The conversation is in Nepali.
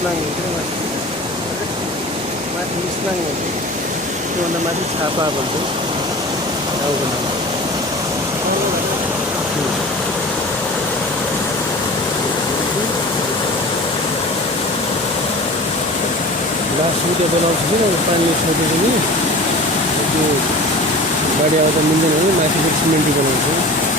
इस्लाङ हुन्छ माथि इस्लाङ हुन्छ त्योभन्दा माथि छापा भन्छ गाउँको नाम लास्ट उता बनाउँछु कि पानीले सोधेको नि त्यो गाडी आउँदा मिल्दैन भने माथि सिमेन्टी बनाउँछु